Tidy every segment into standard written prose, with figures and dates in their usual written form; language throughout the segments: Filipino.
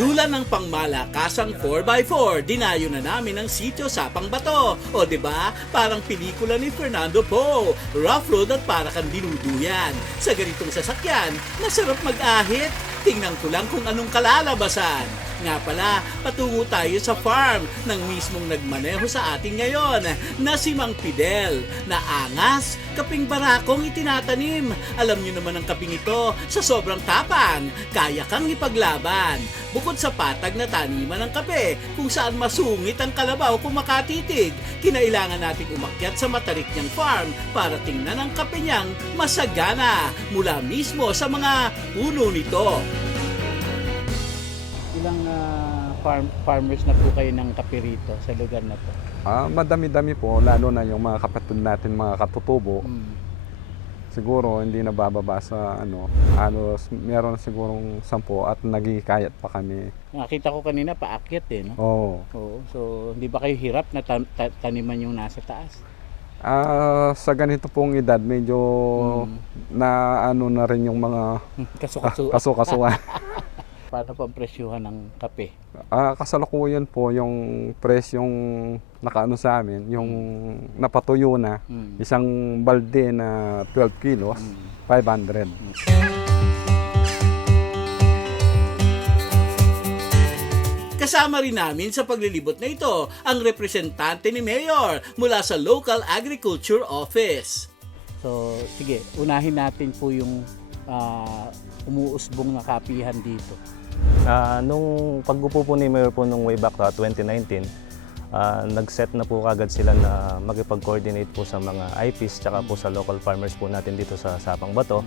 Lula ng pangmalakasang 4x4, dinayo na namin ang sitio sa Pangbato. O diba, parang pelikula ni Fernando Poe. Rough road at para kang dinuduyan. Sa ganitong sasakyan, masarap mag-ahit. Tingnan ko lang kung anong kalalabasan. Nga pala, patungo tayo sa farm ng mismong nagmaneho sa atin ngayon na si Mang Fidel na angas, kaping barakong itinatanim. Alam niyo naman ang kaping ito, sa sobrang tapang, kaya kang ipaglaban. Bukod sa patag na taniman ng kape, kung saan masungit ang kalabaw kung makatitig, kinailangan nating umakyat sa matarik niyang farm para tingnan ang kape niyang masagana mula mismo sa mga puno nito. Ilang farmers na po kayo ng kape rito sa lugar na to? Madami-dami po, lalo na yung mga kapatid natin, mga katutubo. Siguro hindi na bababa sa meron sigurong 10 at nagikayat pa kami. Nakita ko kanina paakyat no? Oo. So hindi ba kayo hirap na taniman yung nasa taas? Sa ganito pong edad, medyo na na rin yung mga kaso-kasuan. Paano pa ang presyuhan ng kape? Kasalukuyan po yung presyong nakaano sa amin, yung napatuyo na, isang balde na 12 kilos, 500. Kasama rin namin sa paglilibot na ito ang representante ni Mayor mula sa Local Agriculture Office. So, sige, unahin natin po yung umuusbong na kapihan dito. Nung pag-upo po ni Mayor po nung way back 2019, nag-set na po kagad sila na magipag-coordinate po sa mga IPs tsaka po sa local farmers po natin dito sa Pangbato,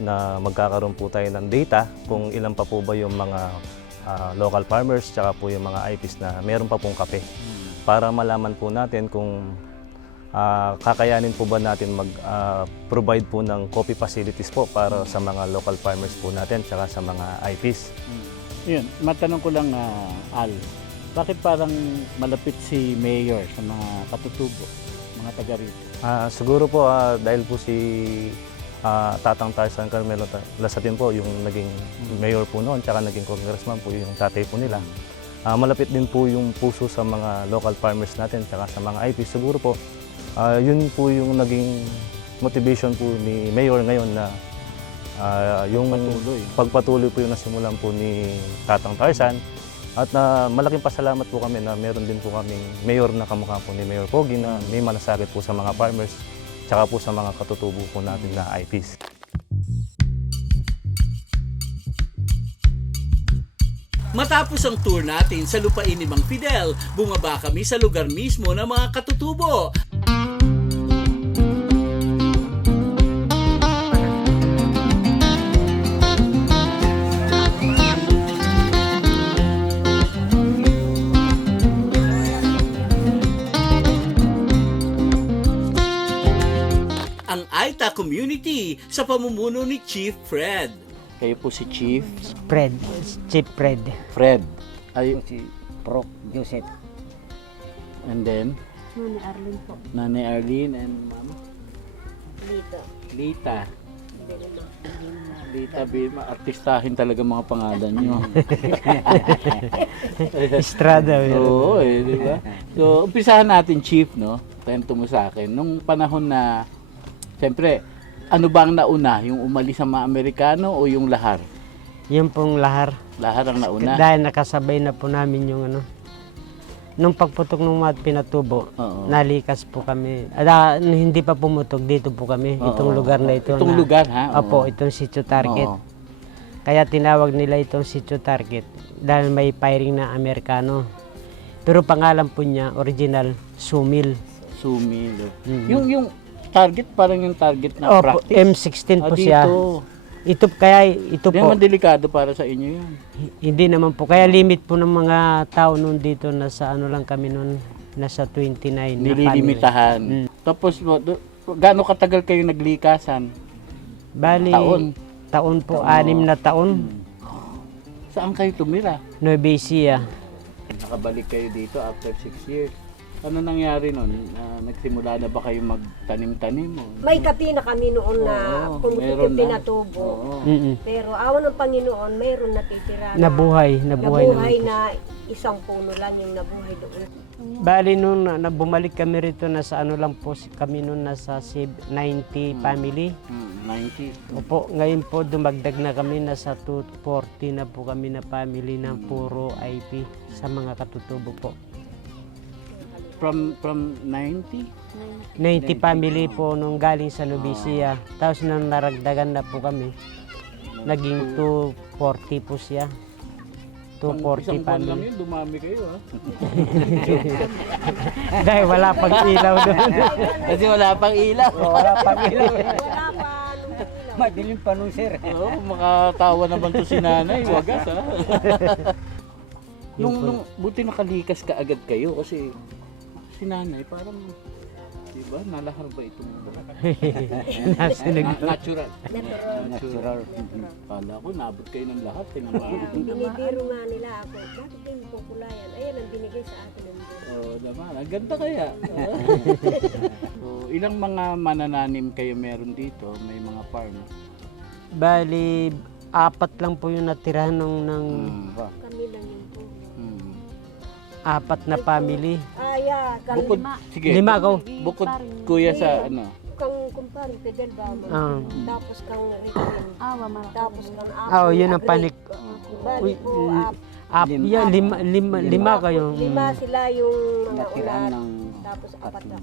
na magkakaroon po tayo ng data kung ilan pa po ba yung mga local farmers tsaka po yung mga IPs na meron pa pong kape, para malaman po natin kung kakayanin po ba natin mag-provide po ng coffee facilities po para sa mga local farmers po natin tsaka sa mga IPs. Yun, matanong ko lang Al, bakit parang malapit si Mayor sa mga katutubo, mga taga rito? Siguro po dahil po si Tatang Tarzan Carmelo Lasatin po yung naging mayor po noon tsaka naging congressman po yung tatay po nila. Malapit din po yung puso sa mga local farmers natin tsaka sa mga IPs. Siguro po yun po yung naging motivation po ni Mayor ngayon na yung pagpatuloy po yung nasimulan po ni Tatang Tarzan. At malaking pasalamat po kami na meron din po kaming mayor na kamukha po ni Mayor Pogi na may malasakit po sa mga farmers tsaka po sa mga katutubo po natin na IPs. Matapos ang tour natin sa lupain ni Mang Fidel, bumaba kami sa lugar mismo ng mga katutubo. Ang Aita community sa pamumuno ni Chief Fred. Kayo po si Chief Chief Fred. Fred. Ay, Si Prof. Joseph. and then Nanay Arlene po. Nanay Arlene and Ma'am Dito. Lita. Lita Bilma, artistahin talaga mga pangalan nyo. Estrada. Oo, di ba? So, umpisahan natin, Chief, no? Kwento mo sa akin. Nung panahon na, siyempre, ano ba ang nauna? Yung umalis sa mga Amerikano o yung lahar? Yung pong lahar. Lahar ang nauna? Dahil nakasabay na po namin yung nung pagputok ng mga pinatubo, Oo. nalikas po kami. Hindi pa pumutok, dito po kami. Oo. Itong lugar na ito. Itong lugar, ha? Opo, Oo. itong sitio target. Oo. Kaya tinawag nila itong sitio target dahil may firing na Amerikano. Pero pangalan po niya, original, Sumil. Sumilo. Mhm. Yung target, parang yung target na Opo, practice. M16 po siya. Dito. Ito Di po. naman delikado para sa inyo yun. Hindi naman po. Kaya limit po ng mga tao noon dito, nasa lang kami noon, nasa 29 na Nililimitahan. family. Tapos, gaano katagal kayo naglikasan? Bali, taon po, 6 na taon. Saan kayo tumira? Nueva Ecija. Nakabalik kayo dito after 6 years. Ano nangyari nun? Nagsimula na ba kayo magtanim-tanim? May kapi na kami noon na Oo, pumutik meron yung na. pinatubo. Oo. Pero awan ng Panginoon, mayroon natitira Nabuhay nabuhay naman. na isang puno lang yung nabuhay doon. Bali nung bumalik kami rito, nasa ano lang po kami noon, nasa 90 family. 90. Opo, ngayon po dumagdag na kami, nasa 240 na po kami na family ng puro IP sa mga katutubo po. From 90? 90 family po nung galing sa Nubicia. Tapos nung naragdagan na po kami, naging 240 po siya. 240 Isang buwan lang family. yun, dumami kayo ha. Dahil wala pang ilaw doon. Kasi wala pang ilaw. Wala pang ilaw. Wala pa nung ilaw. Madilim pa nung sir. Oo, makatawa naman to si nanay, wagas ha. nung buti nakalikas ka agad kayo kasi si nanay parang, di ba, nalahar ba itong Nasunog. natural. Natural. Kala ko, nabot kayo ng lahat. Binibiro nga nila ako, bakit kayo pupulayan? Ayan ang binigay sa atin ng Diyos. Oo naman, ang ganda kaya. So, ilang mga manananim kayo meron dito? May mga farm? Bali, 4 lang po yung natirahan ng Kami lang yung puno. 4 na family. Yeah, kang Bukod, sige, 5 ko. bukod kuya sa ano? kang kumpare, Fidel Bama. Tapos kang Riquelme. Tapos kang Oh, yun ang panik. Bali po, Yeah, lima kayo. 5 sila yung mga Natirahan ulat. ng Tapos 4 na.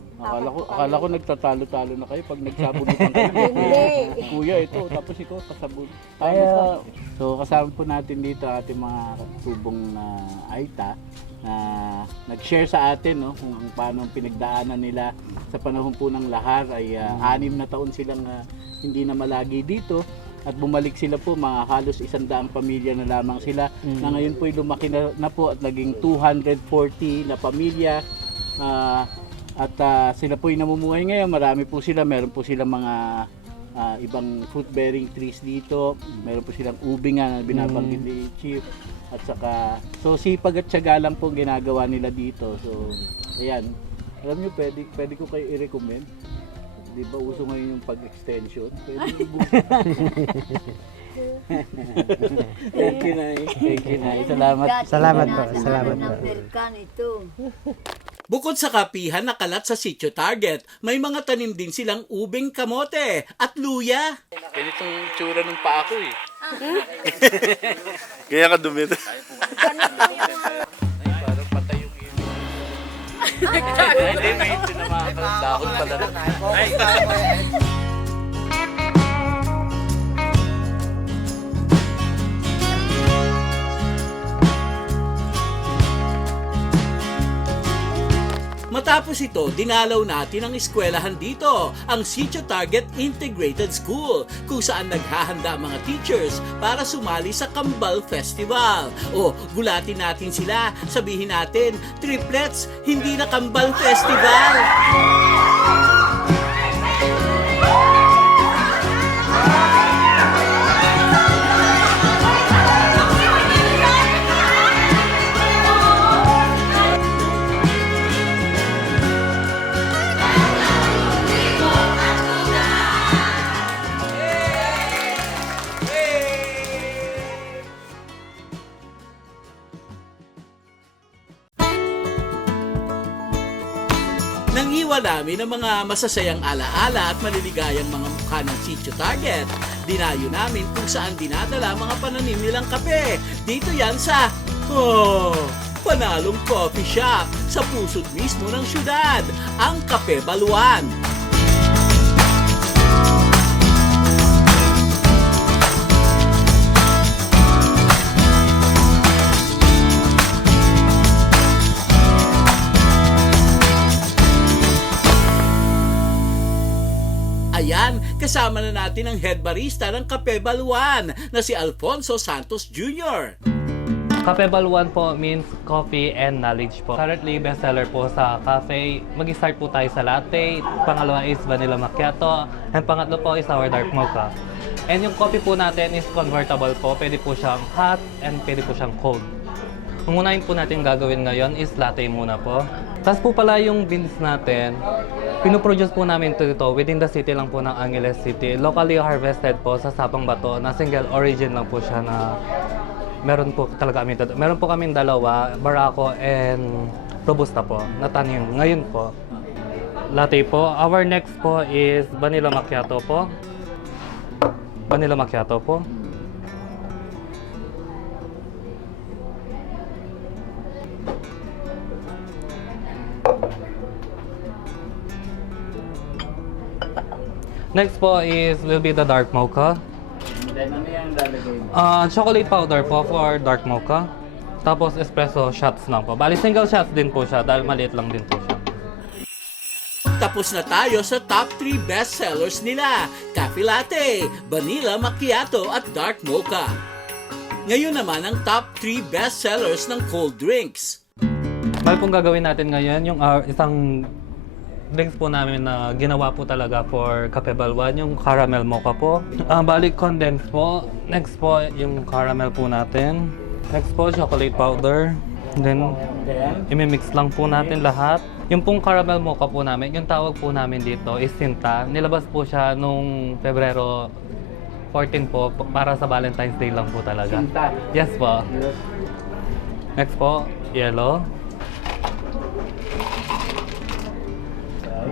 Akala ko nagtatalo-talo na kayo pag nagsabunutan kayo. Hindi. Kuya ito, tapos ikaw pasabun. So kasama po natin dito ating mga tubong Aita na nag-share sa atin no, kung paano ang pinagdaanan nila sa panahon po ng lahar ay 6 na taon silang hindi na malagi dito at bumalik sila po mga halos 100 pamilya na lamang sila na ngayon po ay lumaki na po at naging 240 na pamilya at sila po ay namumuhay ngayon. Marami po sila, meron po silang mga ibang fruit bearing trees dito, meron po silang ubi nga na binabanggit ni Chief. At saka, so sipag at tiyaga lang po ginagawa nila dito. So, ayan. Alam nyo, pwede ko kayo i-recommend. Di ba uso ngayon yung pag-extension? Pwede Thank you, Nay. Thank you, Nay. Salamat. Salamat po. Salamat po. Bukod sa kapihan na kalat sa Sitio Target, may mga tanim din silang ubing kamote at luya. Ganitong tsura ng paa ko eh. Kaya ka dumito. Parang patay yung ibig. Hindi, may sinamahan ng dahon pala. Matapos ito, dinalaw natin ang eskwelahan dito, ang Sitio Target Integrated School, kung saan naghahanda ang mga teachers para sumali sa Kambal Festival. O, gulatin natin sila, sabihin natin, triplets, hindi na Kambal Festival! Nangiwa namin ang mga masasayang alaala at maliligayang mga mukha ng Sitio Target. Dinayo namin kung saan dinadala mga pananim nilang kape. Dito yan sa, panalong coffee shop sa pusod mismo ng syudad, ang Kape Baluan. Ayan, kasama na natin ang head barista ng Kape Baluan na si Alfonso Santos Jr. Kape Baluan po means coffee and knowledge po. Currently, bestseller po sa cafe. Mag-start po tayo sa latte. Pangalawa is vanilla macchiato. And pangatlo po is our dark mocha. And yung coffee po natin is convertible po. Pwede po siyang hot and pwede po siyang cold. Ang unahin po natin gagawin ngayon is latte muna po. Tapos po pala yung beans natin, pinoproduce po namin ito dito within the city lang po ng Angeles City. Locally harvested po sa Sapang Bato na single origin lang po siya na meron po talaga kami dito. Meron po kaming dalawa, Barako and Robusta po, na tanim. Ngayon po, latte po. Our next po is Vanilla Macchiato po. Vanilla Macchiato po. Next po will be the dark mocha. Then ano yung lalagay mo? Chocolate powder po for dark mocha. Tapos espresso shots lang po. Bali single shots din po siya dahil maliit lang din po siya. Tapos na tayo sa top 3 best sellers nila, Cafe Latte, Vanilla Macchiato at Dark Mocha. Ngayon naman ang top 3 best sellers ng cold drinks. Bali pong gagawin natin ngayon yung isang drinks po namin na ginawa po talaga for Cafe Balwan, yung caramel mocha po. Bali condensed po. Next po yung caramel po natin. Next po chocolate powder. Then imimix lang po natin lahat. Yung pong caramel mocha po namin, yung tawag po namin dito is Sinta. Nilabas po siya nung Pebrero 14 po para sa Valentine's Day lang po talaga. Sinta. Yes po. Next po, yellow.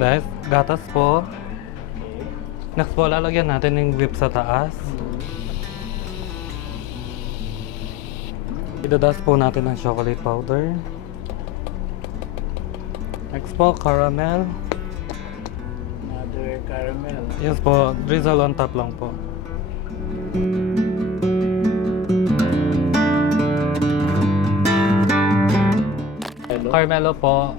Guys, gatas po. Next po, lalagyan natin ng whip sa taas. Idadas po natin ng chocolate powder. Next po, caramel. Another caramel. Yes po, drizzle on top lang po. Carmelo po,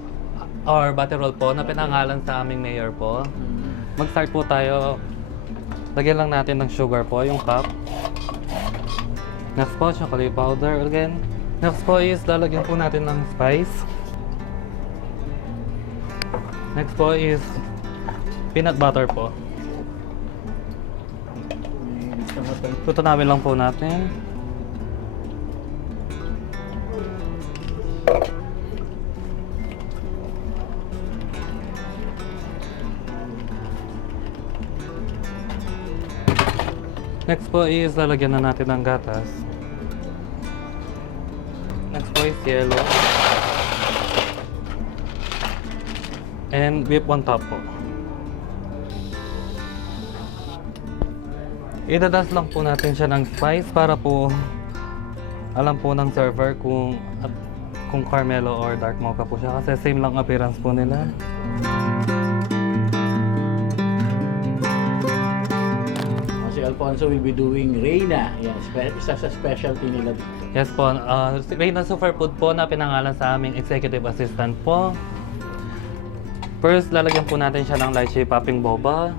or butterroll po, na pinangalan sa aming mayor po. Mag-start po tayo. Lagyan lang natin ng sugar po, yung cup. Next po, chocolate powder again. Next po is lalagyan po natin ng spice. Next po is peanut butter po. Tutunawin lang po natin. Next po is lalagyan na natin ng gatas. Next po is yellow. And whip on top po. Idadas lang po natin siya ng spice para po alam po ng server kung caramelo or dark mocha po siya kasi same lang appearance po nila. Si Alfonso will be doing Reina. Yan, isa sa specialty nila dito. Yes po, Reina Superfood po na pinangalan sa aming executive assistant po. First, lalagyan po natin siya ng lychee popping boba.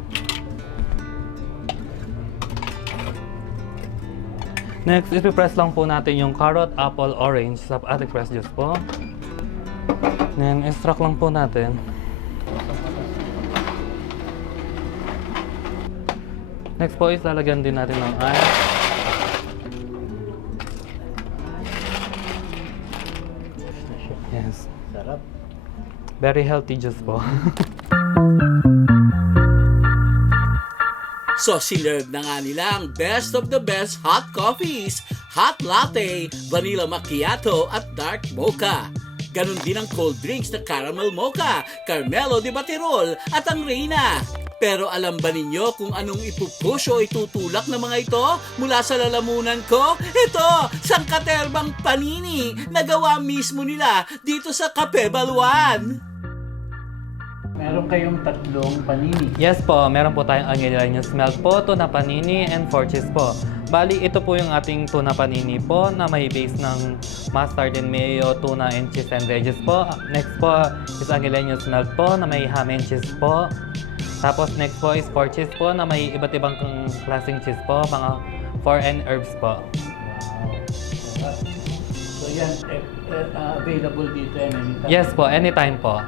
Next, ipipress lang po natin yung carrot, apple, orange sa ating press juice po. Then, extract lang po natin. Next po is lalagyan din natin ng ice. Yes. Sarap. Very healthy juice po. So sinerve na nga nila ang best of the best hot coffees, hot latte, vanilla macchiato at dark mocha. Ganon din ang cold drinks na caramel mocha, Carmelo de Baterol at ang Reina. Pero alam ba ninyo kung anong ipupush o itutulak ng mga ito mula sa lalamunan ko? Ito, sangkaterbang panini na gawa mismo nila dito sa Cafe Balwan. Meron kayong tatlong panini. Yes po, meron po tayong Angeles milk po, tuna panini, and 4 cheese po. Bali, ito po yung ating tuna panini po na may base ng mustard and mayo, tuna and cheese and veggies po. Next po is Angeles milk po na may ham and cheese po. Tapos next po is 4 cheese po na may iba't ibang klaseng cheese po, mga 4 and herbs po. So yan, available dito anytime. Yes po, anytime po.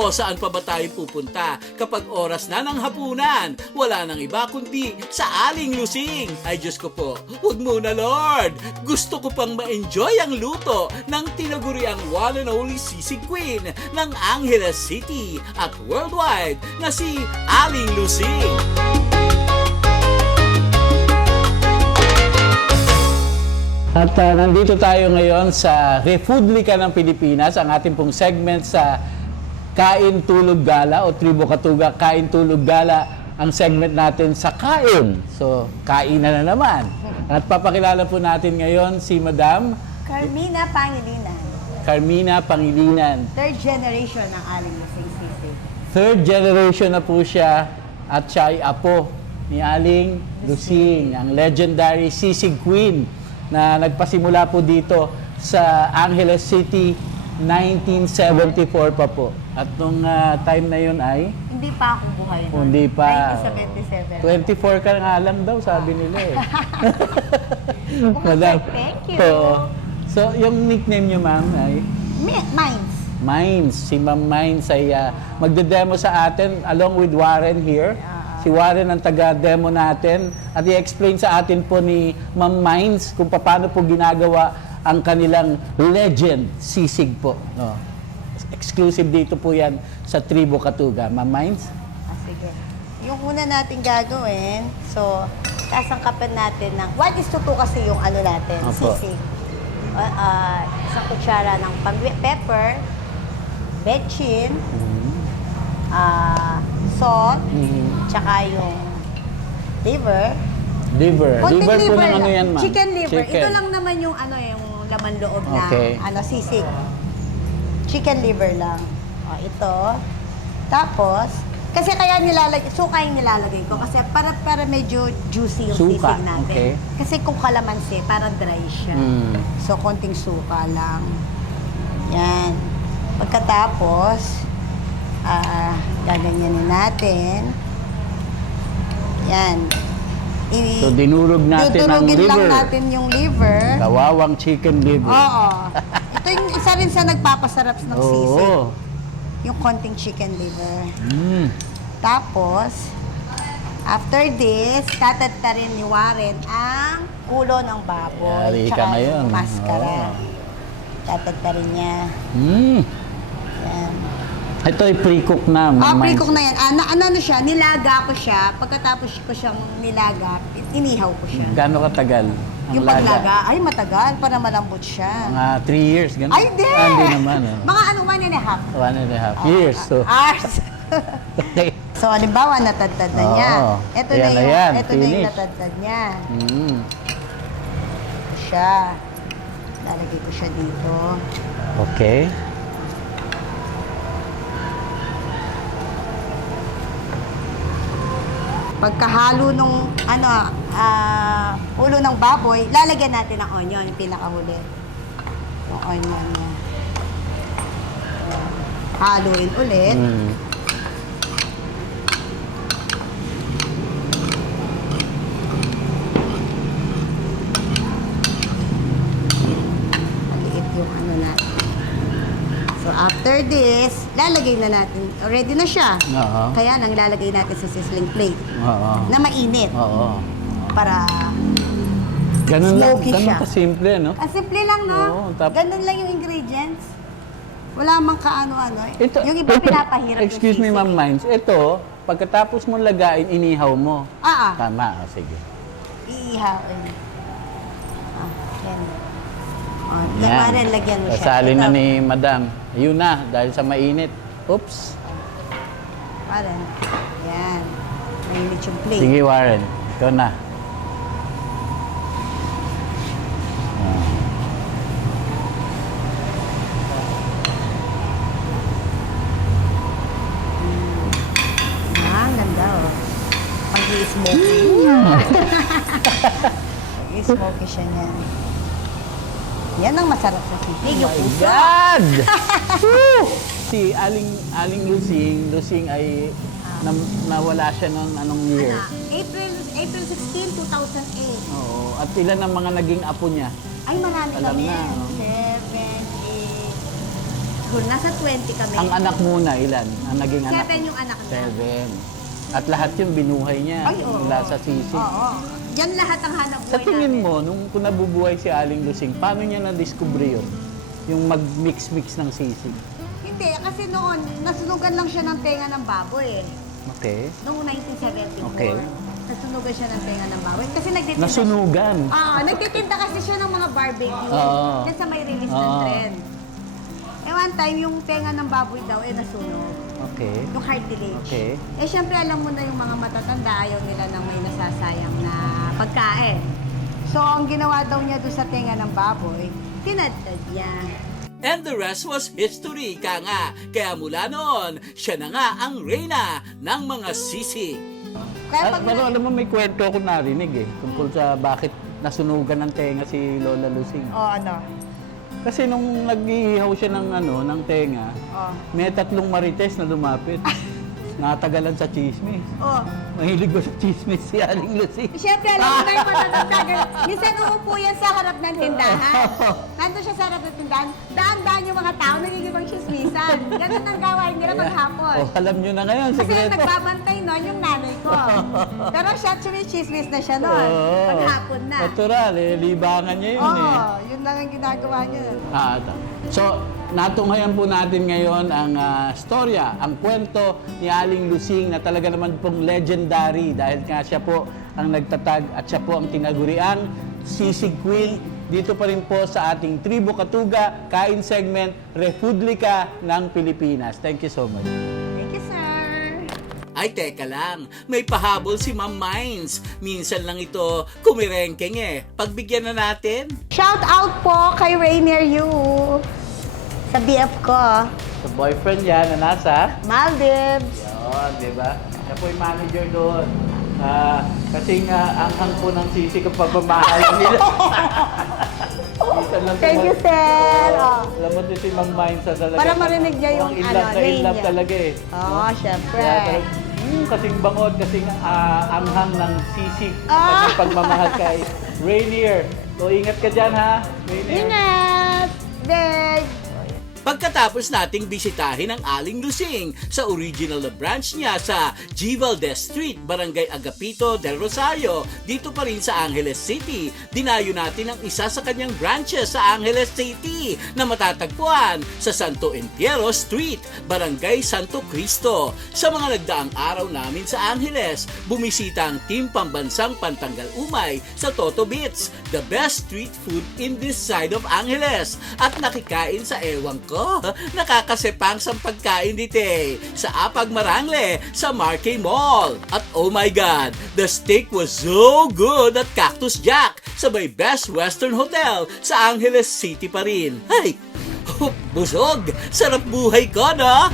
O O saan pa ba tayo pupunta kapag oras na ng hapunan? Wala nang iba kundi sa Aling Lusing. Ay Diyos ko po, huwag muna Lord. Gusto ko pang ma-enjoy ang luto ng tinaguriang one and only sisig queen ng Angeles City at worldwide na si Aling Lusing. At nandito tayo ngayon sa Republika ng Pilipinas, ang ating pong segment sa Kain, Tulog, Gala o Tribo Katuga, Kain, Tulog, Gala, ang segment natin sa kain. So, kainan na naman. At papakilala po natin ngayon si Madam Carmina Pangilinan. Carmina Pangilinan. Third generation ng Aling Lusing Sisig. Third generation na po siya at siya ay apo ni Aling Lusing, ang legendary sisig queen na nagpasimula po dito sa Angeles City 1974 pa po. At nung time na yun ay Hindi pa ako buhay nun. Hindi pa. 1977. 24 ka nga lang daw, sabi nila eh. Thank you. So, yung nickname niyo, ma'am, ay? Mines. Mines. Si Ma'am Mines ay magde-demo sa atin along with Warren here. Si Warren ang taga-demo natin at i-explain sa atin po ni Ma'am Mines kung paano po ginagawa ang kanilang legend sisig po. No. Exclusive dito po yan sa Tribo Katuga. Ma'am Mines? Sige. Yung una natin gagawin, so, sasangkapan natin ng 1:2 kasi yung ano natin, Opo. sisig. Isang kutsara ng pepper, bechin, salt, tsaka yung liver. Konting Liver po ng ano lang. yan, ma'am? Chicken liver. Ito lang naman yung ano yung laman loob Okay. na ano sisig. Chicken liver lang. O, ito. Tapos, kasi kaya suka yung nilalagay ko kasi para medyo juicy yung Suka, sisig natin. okay. Kasi kung kalamansi, parang dry siya. So, konting suka lang. Yan. Pagkatapos, gaganyanin natin. Yan. So, dinurog natin ang Dudurugin lang liver. natin yung liver. Kawawang chicken liver. Oo. Ito yung isa rin sa nagpapasarap ng sisig. Oo. Yung konting chicken liver. Mm. Tapos, after this, tatadtarin ni Warren ang ulo ng baboy. Yari ka Tsaka ngayon. yung maskara. Oo. Tatadtarin niya. Mm. Yan. Ito ay pre-cook na. Ma'am Pre-cook Mines. na yan. Ano siya, nilaga ko siya. Pagkatapos ko siyang nilaga, inihaw ko siya. Gano'ng katagal? Ang Yung paglaga, ay matagal, para malambot siya. Mga 3 years, gano'n? Ay, di! Hindi naman. Mga 1.5. 1.5 years. So, Hours. okay. So, halimbawa, natadtad na niya. Oo. Ito Ayan na na yan, ito na yung finish. natadtad niya. Mm. Siya. Lalagay ko siya dito. Okay. Pagkahalo nung ulo ng baboy, lalagyan natin ng onion, yung pinakahuli. Yung onion niya. Haluin ulit. Mm. Maliit yung ano natin. So after this, lalagay na natin. Ready na siya. Oo. Kaya nang lalagay natin sa sizzling plate Oo. na mainit Oo. para Ganun lang, Smoky ganun siya. kasimple, no? simple lang, no? Oo, Ganun lang yung ingredients. Wala mang kaano-ano. Ito, Yung iba pinapahirap excuse yung me, sisig. Ma'am Mines. Ito, pagkatapos mong lagain, inihaw mo. Ah, Tama, sige. iihawin. Yan. Yan. Lagyan mo siya. Kasali na Ito. ni Madam. Ayun na, dahil sa mainit. Oops. Warren. Yan. Mainit yung plate. Sige, Warren. Ikaw na. Ang ganda, oh. Pag-i-smoky. Pag-i-smoky siya niyan. Yan ang masarap sa sisig. Yung puso. God! Woo! Si Aling Lusing ay nawala siya noong anong year? April 16, 2008. Oo. At ilan ang mga naging apo niya? Ay, marami Alam kami. na, no? 7, 8, Nasa 20 kami. Ang anak muna, ilan? Ang naging anak? 7 yung anak niya. 7. At lahat yung binuhay niya Ay, oo. mula sa sisig. Oo. Yan lahat ang hanap buhay Sa tingin namin. mo, nung kung nabubuhay si Aling Lusing, paano niya na-discover yun? Yung mag-mix-mix ng sisig. Hindi, kasi noon, nasunugan lang siya ng tenga ng baboy eh. Okay. Noong 1974. Okay. Nasunugan siya ng tenga ng baboy. Kasi nagtitinda Nasunugan. nagtitinda kasi siya ng mga barbecue. Oo. Diyan sa may release ng Oo. trend. One time, yung tenga ng baboy daw, nasunog. Okay. Yung cartilage. Okay. Syempre, alam mo na yung mga matatanda, ayaw nila nang may nasasayang na pagkain. So, ang ginawa daw niya doon sa tenga ng baboy, tinadtad niya. And the rest was history, ka nga. Kaya mula noon, siya na nga ang reyna ng mga sisig. Kaya pag Pero alam mo, may kwento ako narinig tungkol sa bakit nasunugan ng tenga si Lola Lusing. ano? Kasi nung nag-iihaw siya ng tenga, may 3 marites na lumapit. Natagalan sa chismis. Mahilig ba sa chismis si Aling Lusing? Siyempre, alam mo na yung matatanda. Minsan uupo yan sa harap ng tindahan. Nandun siya sa harap ng tindahan. Daan-daan yung mga tao, nagigibang chismisan. Ganun ang gawain nila maghapon. Alam nyo na ngayon, Kasi sikreto. nagbabantay noon yung nanay ko. Pero siya, chismis na siya noon. Maghapon na. Natural, libangan niya yun Yun lang ang ginagawa niya. So, natunghayan po natin ngayon ang storya, ang kwento ni Aling Lusing na talaga naman pong legendary dahil nga siya po ang nagtatag at siya po ang tinaguriang Sisig Queen dito pa rin po sa ating Tribu Katuga, Kain Segment, Republika ng Pilipinas. Thank you so much. Thank you, sir. Ay, teka lang. May pahabol si Ma'am Mines. Minsan lang ito kumirengkeng Pagbigyan na natin. Shout out po kay Rainier Yu. Sa BF ko, Sa boyfriend niya na nasa Maldives. yun, di ba? Siya po yung manager doon. Kasi nga, ang hang po ng sisig ang pagmamahal nila. Minsan lang Thank you, sir. Alam mo din si Mang Mines talaga. Para marinig niya yung in love na in name love niya. talaga Syempre. Kaya talaga, kasing bangot, kasing anghang ng sisig. Kasing pagmamahal kay Rainier. So, ingat ka dyan, ha? Rainier. Ingat! Big! Pagkatapos nating bisitahin ang Aling Lusing sa original na branch niya sa G. Valdez Street, Barangay Agapito del Rosario, dito pa rin sa Angeles City, dinayo natin ang isa sa kanyang branches sa Angeles City na matatagpuan sa Santo Entierro Street, Barangay Santo Cristo. Sa mga nagdaang araw namin sa Angeles, bumisita ang Team Pambansang Pantanggal Umay sa Toto Bits, the best street food in this side of Angeles, at nakikain sa ewang ko, nakakasepang sa pagkain dito sa Apag Marangle sa Marquee Mall. At oh my God, the steak was so good at Cactus Jack sa may Best Western Hotel sa Angeles City pa rin. Ay, busog! Sarap buhay ko, no?